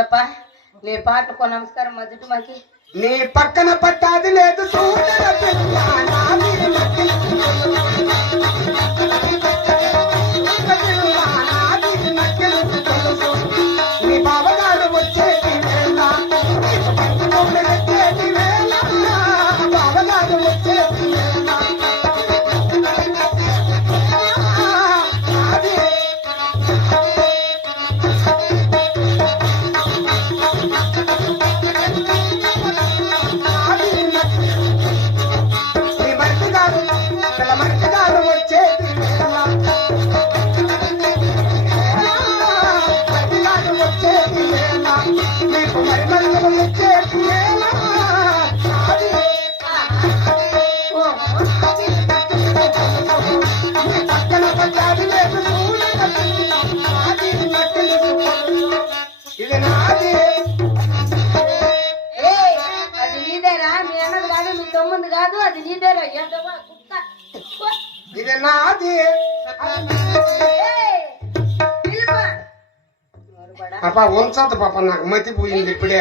వద్దప్ప నీ పాటకు నమస్కారం మధ్యటు మాకి నీ పక్కన పట్టాది లేదు చూడర పిల్ల నాది నకిలి తెలుసు నీ బావగారు వచ్చేటి వేళ వచ్చేటి వేళ బావగారు వచ్చేటి వేళ కాదు అది నీదేరా ఇది నాది పాప ఉంచదు పాప నాకు మతి పోయింది ఇప్పుడే